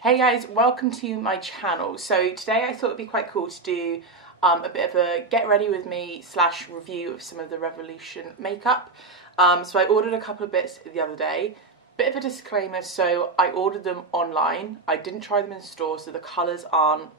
Hey guys, welcome to my channel. So today I thought it'd be quite cool to do a bit of a get ready with me / review of some of the Revolution makeup. So I ordered a couple of bits the other day. Bit of a disclaimer, so I ordered them online. I didn't try them in store, so the colours aren't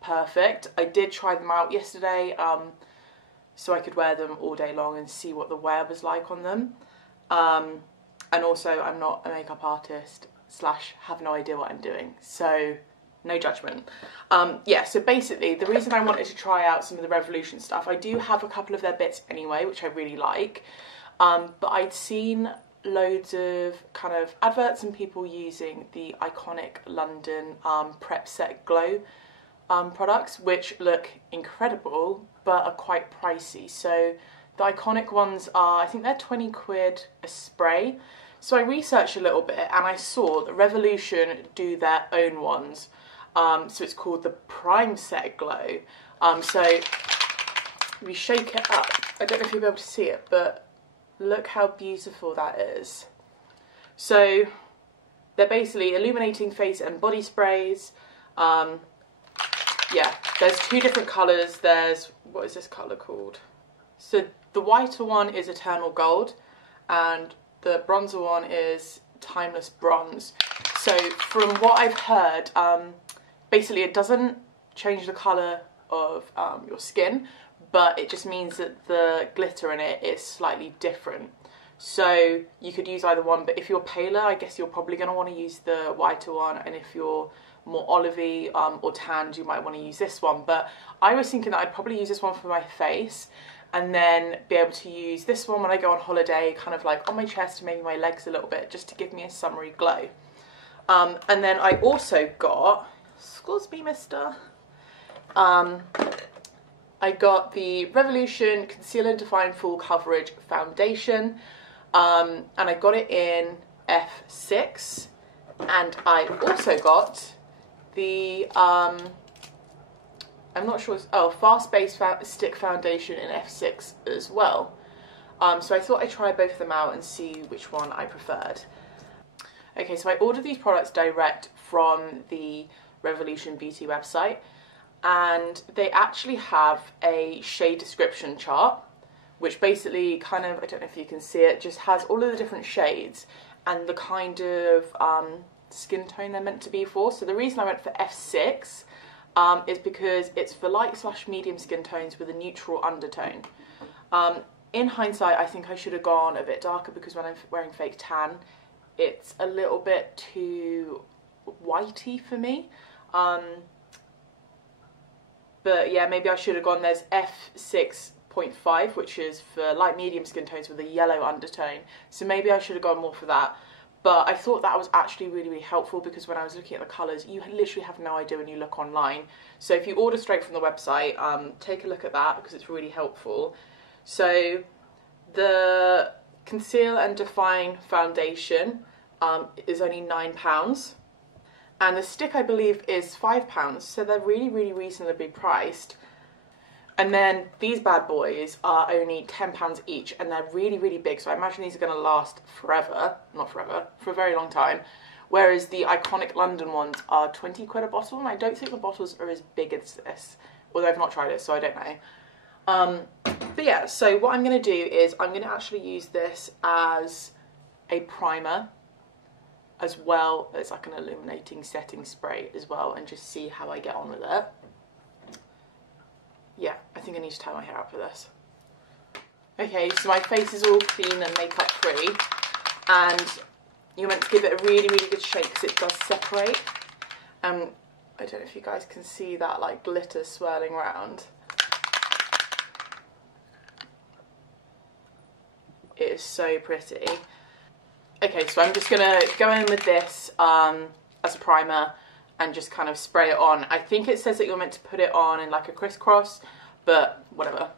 perfect. I did try them out yesterday so I could wear them all day long and see what the wear was like on them. And also I'm not a makeup artist / have no idea what I'm doing, so no judgment. Yeah, so basically the reason I wanted to try out some of the Revolution stuff, I do have a couple of their bits anyway, which I really like, but I'd seen loads of kind of adverts and people using the iconic London Prep Set Glow products, which look incredible but are quite pricey. So the iconic ones are, I think they're 20 quid a spray. So I researched a little bit and I saw that Revolution do their own ones. So it's called the Prime Set Glow. So we shake it up. I don't know if you'll be able to see it, but look how beautiful that is. So they're basically illuminating face and body sprays. Yeah, there's two different colours. There's, what is this colour called? So the whiter one is Eternal Gold and the bronzer one is Timeless Bronze. So from what I've heard, basically it doesn't change the colour of your skin, but it just means that the glitter in it is slightly different. So you could use either one, but if you're paler, I guess you're probably going to want to use the whiter one, and if you're more olivey or tanned, you might want to use this one. But I was thinking that I'd probably use this one for my face, and then be able to use this one when I go on holiday, kind of like on my chest and maybe my legs a little bit, just to give me a summery glow. And then I also got, excuse me mister, I got the Revolution Conceal and Define Full Coverage Foundation, and I got it in F6, and I also got the I'm not sure, Fast Base Stick Foundation in F6 as well. So I thought I'd try both of them out and see which one I preferred. Okay, so I ordered these products direct from the Revolution Beauty website, and they actually have a shade description chart, which basically kind of, I don't know if you can see it, just has all of the different shades and the kind of skin tone they're meant to be for. So the reason I went for F6 is because it's for light / medium skin tones with a neutral undertone. In hindsight, I think I should have gone a bit darker, because when I'm wearing fake tan, it's a little bit too whitey for me. But yeah, maybe I should have gone, there's F6.5, which is for light medium skin tones with a yellow undertone. So maybe I should have gone more for that. But I thought that was actually really, really helpful, because when I was looking at the colours, you literally have no idea when you look online. So if you order straight from the website, take a look at that, because it's really helpful. So the Conceal and Define Foundation is only £9. And the stick, I believe, is £5. So they're really, really reasonably priced. And then these bad boys are only £10 each, and they're really, really big. So I imagine these are going to last forever. Not forever, for a very long time. Whereas the iconic London ones are 20 quid a bottle, and I don't think the bottles are as big as this. Although I've not tried it, so I don't know. But yeah, so what I'm going to do is I'm going to actually use this as a primer, as well as like an illuminating setting spray as well, and just see how I get on with it. Yeah, I think I need to tie my hair up for this. Okay, so my face is all clean and makeup free, and you're meant to give it a really, really good shake, because it does separate. I don't know if you guys can see that like glitter swirling around. It is so pretty. Okay, so I'm just gonna go in with this as a primer and just kind of spray it on. I think it says that you're meant to put it on in like a crisscross, but whatever.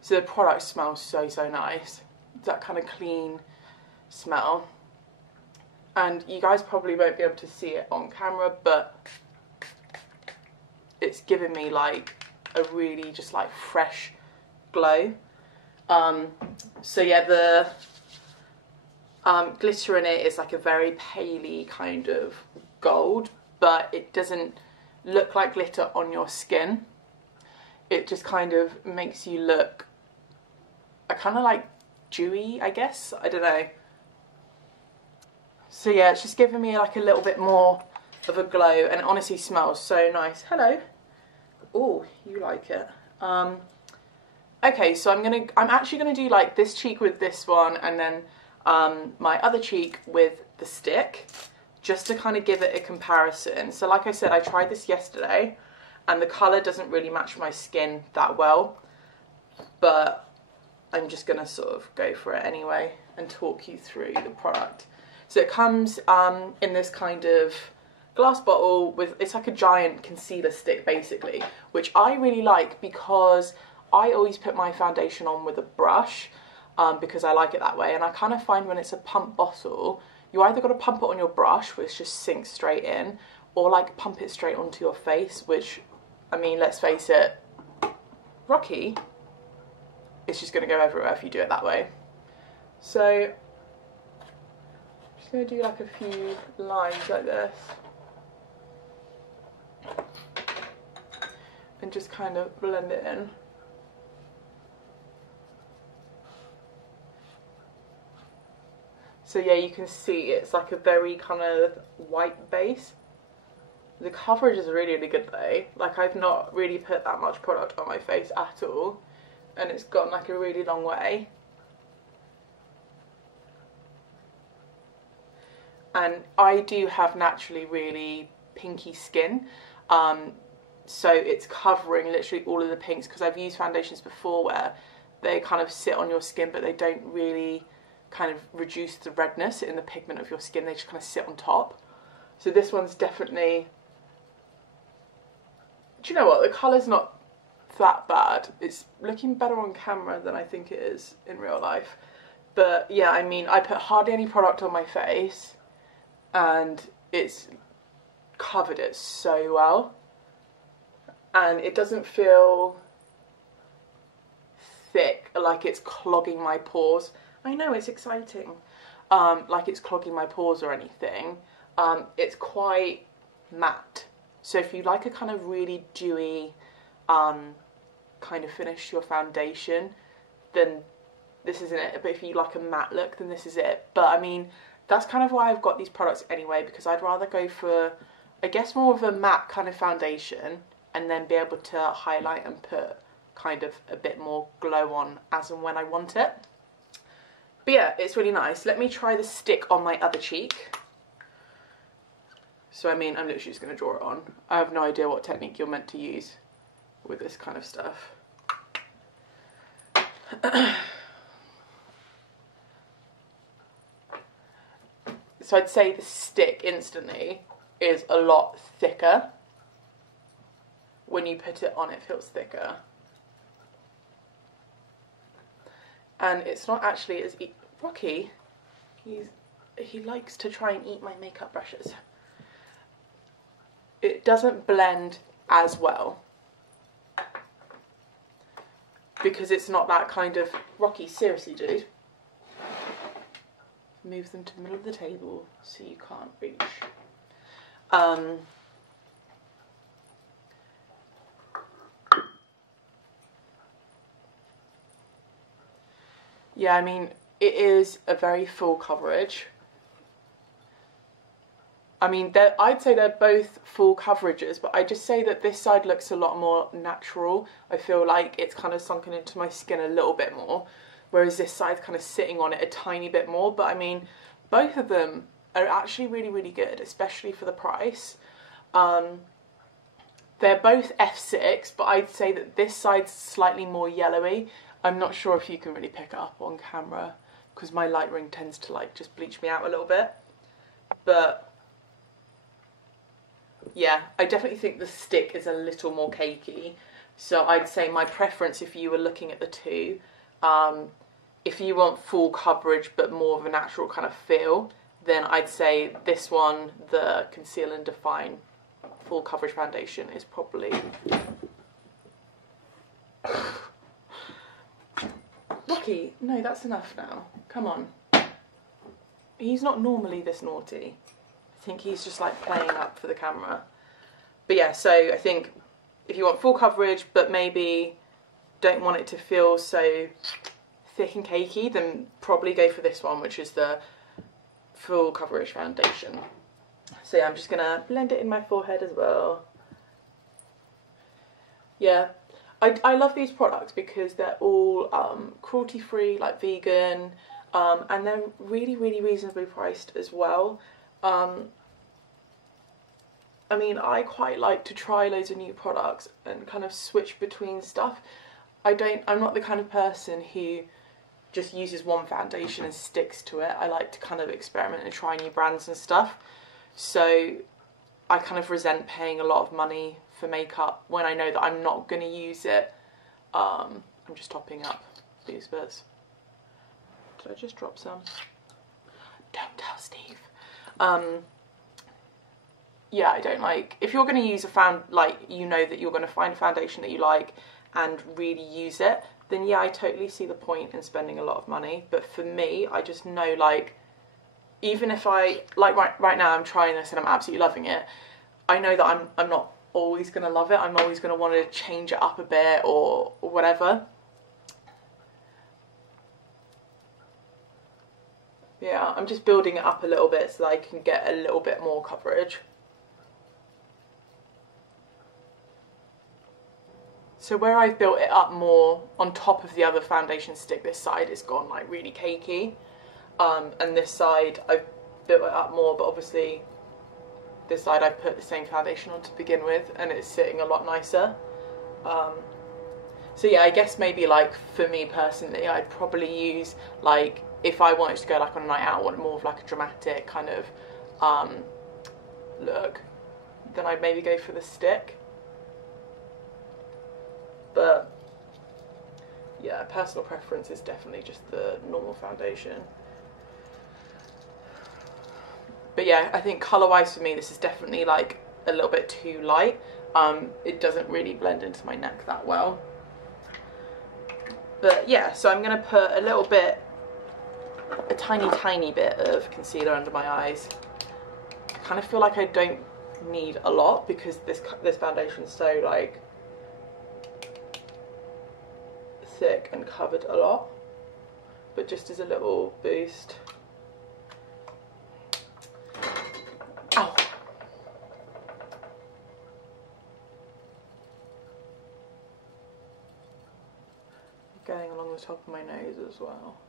So the product smells so, so nice. That kind of clean smell. And you guys probably won't be able to see it on camera, but it's giving me like a really just like fresh glow. So yeah, glitter in it is like a very paley kind of gold, but it doesn't look like glitter on your skin. It just kind of makes you look kind of like dewy, I guess. I don't know. So yeah, it's just giving me like a little bit more of a glow, and it honestly smells so nice. Hello. Oh, you like it. Okay, so I'm actually gonna do like this cheek with this one, and then my other cheek with the stick, just to kind of give it a comparison. So like I said, I tried this yesterday, and the colour doesn't really match my skin that well, but I'm just gonna sort of go for it anyway and talk you through the product. So it comes in this kind of glass bottle with, it's like a giant concealer stick basically, which I really like because I always put my foundation on with a brush because I like it that way, and I kind of find when it's a pump bottle, you either got to pump it on your brush, which just sinks straight in, or like pump it straight onto your face, which, I mean, let's face it, Rocky, it's just going to go everywhere if you do it that way. So I'm just going to do like a few lines like this, and just kind of blend it in. So yeah, you can see it's like a very kind of white base. The coverage is really, really good though. Like, I've not really put that much product on my face at all, and it's gone like a really long way. And I do have naturally really pinky skin, so it's covering literally all of the pinks, because I've used foundations before where they kind of sit on your skin but they don't really kind of reduce the redness in the pigment of your skin, they just kind of sit on top. So this one's definitely, do you know what, the colour's not that bad. It's looking better on camera than I think it is in real life. But yeah, I mean, I put hardly any product on my face and it's covered it so well, and it doesn't feel thick, like it's clogging my pores. I know, it's exciting. Like it's clogging my pores or anything. It's quite matte. So if you like a kind of really dewy kind of finish to your foundation, then this isn't it. But if you like a matte look, then this is it. But I mean, that's kind of why I've got these products anyway, because I'd rather go for, I guess, more of a matte kind of foundation, and then be able to highlight and put kind of a bit more glow on as and when I want it. But yeah, it's really nice. Let me try the stick on my other cheek. So I mean, I'm literally just going to draw it on. I have no idea what technique you're meant to use with this kind of stuff. So I'd say the stick instantly is a lot thicker. When you put it on, it feels thicker. And it's not actually as Rocky, he likes to try and eat my makeup brushes. It doesn't blend as well because it's not that kind of, Rocky, seriously dude. Move them to the middle of the table so you can't reach. Yeah, I mean, it is a very full coverage. I mean, I'd say they're both full coverages, but I just say that this side looks a lot more natural. I feel like it's kind of sunken into my skin a little bit more, whereas this side's kind of sitting on it a tiny bit more. But I mean, both of them are actually really, really good, especially for the price. They're both F6, but I'd say that this side's slightly more yellowy. I'm not sure if you can really pick it up on camera because my light ring tends to like just bleach me out a little bit. But yeah, I definitely think the stick is a little more cakey. So I'd say my preference, if you were looking at the two, if you want full coverage but more of a natural kind of feel, then I'd say this one, the Conceal and Define Full Coverage Foundation, is probably... Rocky, no, that's enough now. Come on. he's not normally this naughty. I think he's just like playing up for the camera. But yeah, so I think if you want full coverage but maybe don't want it to feel so thick and cakey, then probably go for this one, which is the full coverage foundation. So yeah, I'm just gonna blend it in my forehead as well. Yeah, I love these products because they're all cruelty free, like vegan, and they're really reasonably priced as well. I mean, I quite like to try loads of new products and kind of switch between stuff. I'm not the kind of person who just uses one foundation and sticks to it. I like to kind of experiment and try new brands and stuff. So I kind of resent paying a lot of money for makeup when I know that I'm not going to use it. I'm just topping up these bits. Did I just drop some? Don't tell Steve. Yeah, I don't like, if you're going to use you know that you're going to find a foundation that you like and really use it, then yeah, I totally see the point in spending a lot of money. But for me, I just know, like, even if right now I'm trying this and I'm absolutely loving it, I know that I'm not always going to love it. I'm always going to want to change it up a bit or whatever. Yeah, I'm just building it up a little bit so that I can get a little bit more coverage. So where I've built it up more on top of the other foundation stick, this side has gone like really cakey. And this side I've built it up more, but obviously this side I've put the same foundation on to begin with and it's sitting a lot nicer. So yeah, I guess maybe like for me personally, I'd probably use, like, if I wanted to go like on a night out, I want more of like a dramatic kind of look, then I'd maybe go for the stick. But yeah, personal preference is definitely just the normal foundation. But yeah, I think colour-wise for me, this is definitely like a little bit too light. It doesn't really blend into my neck that well. But yeah, so I'm going to put a tiny bit of concealer under my eyes. I kind of feel like I don't need a lot because this foundation's so like thick and covered a lot, but just as a little boost. Ow. Going along the top of my nose as well.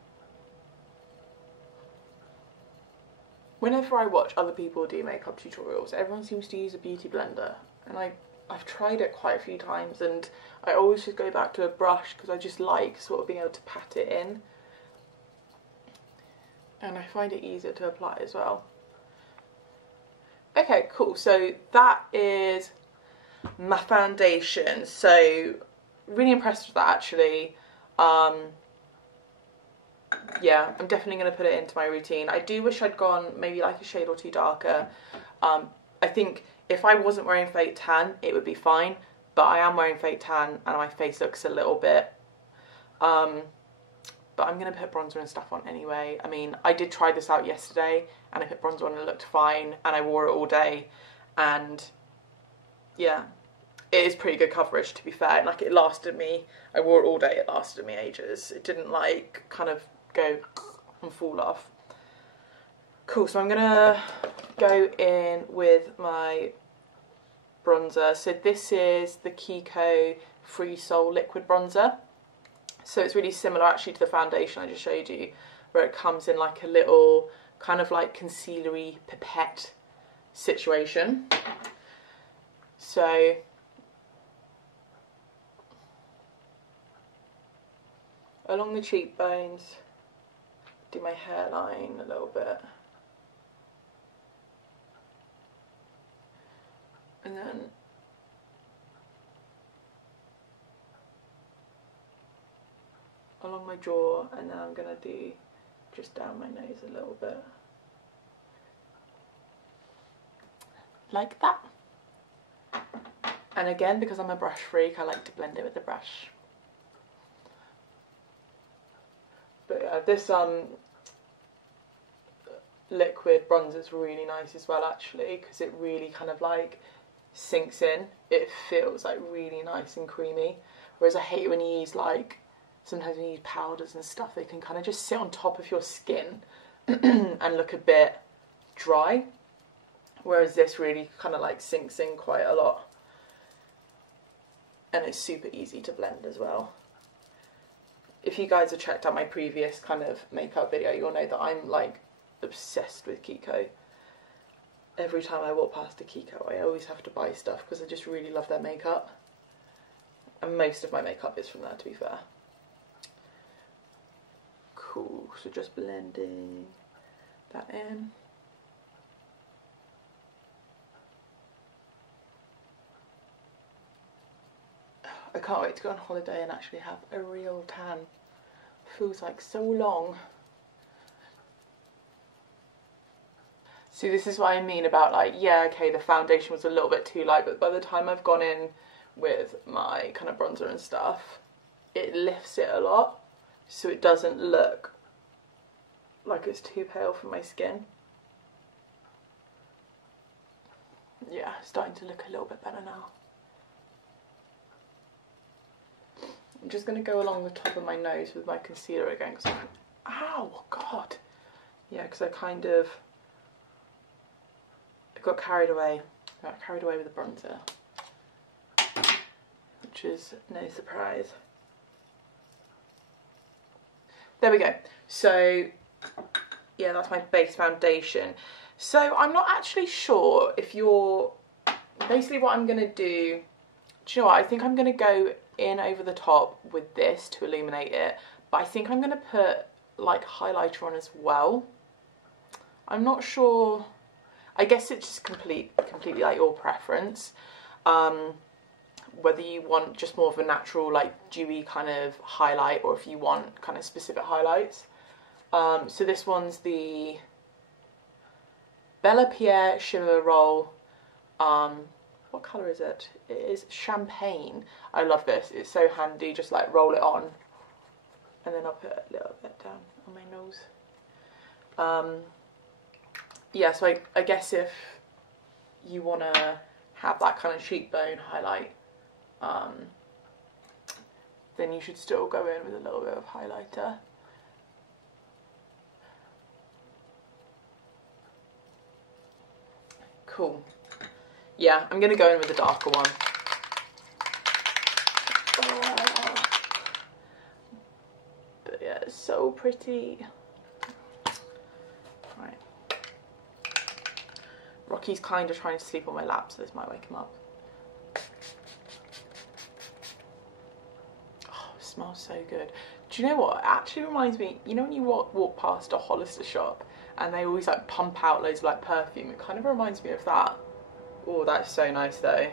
Whenever I watch other people do makeup tutorials, everyone seems to use a beauty blender, and I've tried it quite a few times and I always just go back to a brush because I just like sort of being able to pat it in, and I find it easier to apply as well. Okay, cool, so that is my foundation. So really impressed with that actually. Yeah, I'm definitely going to put it into my routine. I do wish I'd gone maybe like a shade or two darker. I think if I wasn't wearing fake tan, it would be fine, but I am wearing fake tan and my face looks a little bit, but I'm going to put bronzer and stuff on anyway. I mean, I did try this out yesterday and I put bronzer on and it looked fine and I wore it all day, and yeah, it is pretty good coverage to be fair. Like, it lasted me, I wore it all day, it lasted me ages. It didn't like kind of go and fall off. Cool, so I'm gonna go in with my bronzer. So this is the Kiko Free Soul Liquid Bronzer. So it's really similar actually to the foundation I just showed you, where it comes in like a little kind of like concealery pipette situation. So along the cheekbones, do my hairline a little bit, and then along my jaw, and then I'm going to do just down my nose a little bit, like that. And again, because I'm a brush freak, I like to blend it with the brush. But yeah, this liquid bronzer is really nice as well, actually, because it really kind of like sinks in. It feels like really nice and creamy, whereas I hate when you use like, sometimes when you use powders and stuff, they can kind of just sit on top of your skin and look a bit dry, whereas this really kind of like sinks in quite a lot, and it's super easy to blend as well. If you guys have checked out my previous kind of makeup video, you'll know that I'm like obsessed with Kiko. Every time I walk past a Kiko, I always have to buy stuff because I just really love their makeup. And most of my makeup is from there, to be fair. Cool, so just blending that in. I can't wait to go on holiday and actually have a real tan. Feels like so long. See, this is what I mean about like, yeah, okay, the foundation was a little bit too light, but by the time I've gone in with my kind of bronzer and stuff, it lifts it a lot, so it doesn't look like it's too pale for my skin. Yeah, it's starting to look a little bit better now. I'm just going to go along the top of my nose with my concealer again, because ow, God. Yeah, because I got carried away. I got carried away with the bronzer, which is no surprise. There we go. So, yeah, that's my base foundation. So I'm not actually sure if you're, basically what I'm going to do you know what, I think I'm going to go in over the top with this to illuminate it, but I think I'm going to put like highlighter on as well. I'm not sure, I guess it's just completely like your preference, whether you want just more of a natural like dewy kind of highlight, or if you want kind of specific highlights. So this one's the Bellapierre Shimmer Roll. What colour is it? It is champagne. I love this. It's so handy. Just like roll it on, and then I'll put a little bit down on my nose. Yeah, so I guess if you want to have that kind of cheekbone highlight, then you should still go in with a little bit of highlighter. Cool. Yeah, I'm going to go in with a darker one. Oh. But yeah, it's so pretty. Right. Rocky's kind of trying to sleep on my lap, so this might wake him up. Oh, it smells so good. Do you know what? It actually reminds me, you know when you walk past a Hollister shop and they always like pump out loads of like perfume? It kind of reminds me of that. Oh, that's so nice though.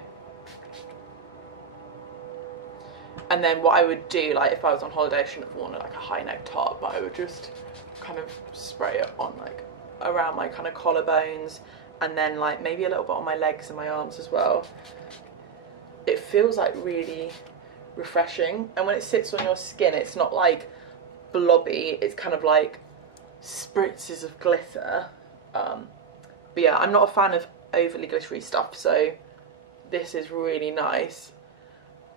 And then what I would do, like if I was on holiday, I shouldn't have worn like a high neck top, but I would just kind of spray it on like around my kind of collarbones, and then like maybe a little bit on my legs and my arms as well. It feels like really refreshing, and when it sits on your skin, it's not like blobby, it's kind of like spritzes of glitter. But yeah, I'm not a fan of overly glittery stuff, so this is really nice.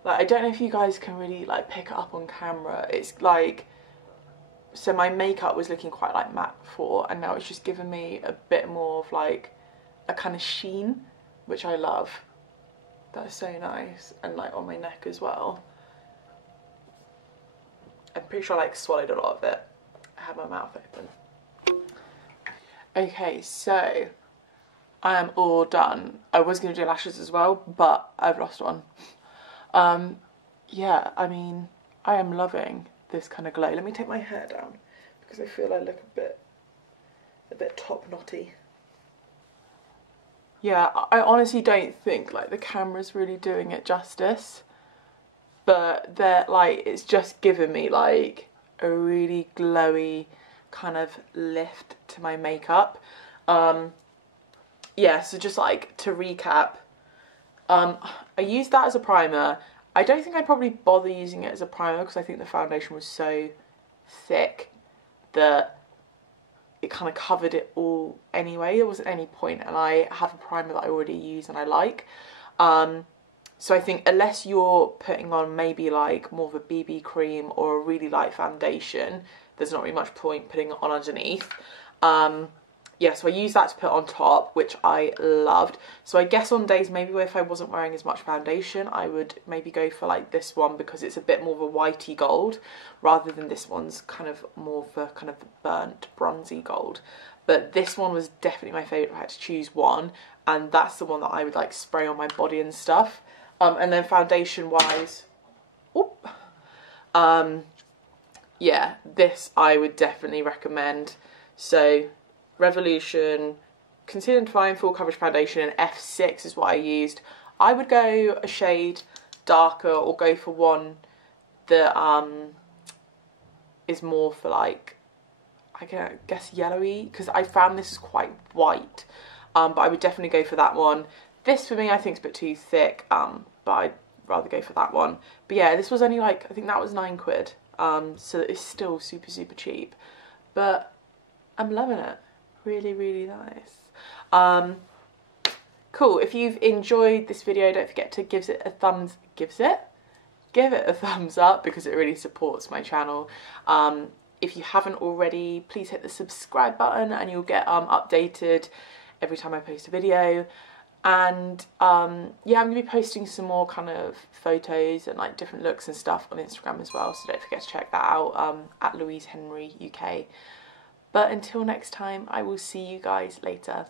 Like, I don't know if you guys can really like pick it up on camera. It's like, so my makeup was looking quite like matte before, and now it's just given me a bit more of like a kind of sheen, which I love. That's so nice. And like on my neck as well. I'm pretty sure I like swallowed a lot of it. I had my mouth open. Okay, so I am all done. I was going to do lashes as well, but I've lost one. Yeah, I mean, I am loving this kind of glow. Let me take my hair down because I feel I look a bit top knotty. Yeah, I honestly don't think like the camera's really doing it justice, but they're like, it's just given me like a really glowy kind of lift to my makeup. Yeah, so just like to recap, I used that as a primer. I don't think I'd probably bother using it as a primer because I think the foundation was so thick that it kind of covered it all anyway. There wasn't any point, and I have a primer that I already use and I like. So I think unless you're putting on maybe like more of a BB cream or a really light foundation, there's not really much point putting it on underneath. Yeah, so I used that to put on top, which I loved. So I guess on days maybe where if I wasn't wearing as much foundation, I would maybe go for like this one, because it's a bit more of a whitey gold rather than this one's kind of more of a kind of burnt bronzy gold. But this one was definitely my favourite if I had to choose one, and that's the one that I would like spray on my body and stuff. And then foundation wise, yeah, this I would definitely recommend. So Revolution Conceal and Define Full Coverage Foundation in F6 is what I used. I would go a shade darker, or go for one that is more for like, I guess yellowy, because I found this is quite white. But I would definitely go for that one. This for me I think is a bit too thick, but I'd rather go for that one. But yeah, this was only like, I think that was £9. So it's still super, super cheap. But I'm loving it. Really, really nice. Cool. If you've enjoyed this video, don't forget to give it a thumbs up, because it really supports my channel. If you haven't already, please hit the subscribe button and you'll get updated every time I post a video. And yeah, I'm going to be posting some more kind of photos and like different looks and stuff on Instagram as well, so don't forget to check that out, at louisehenryuk. But until next time, I will see you guys later.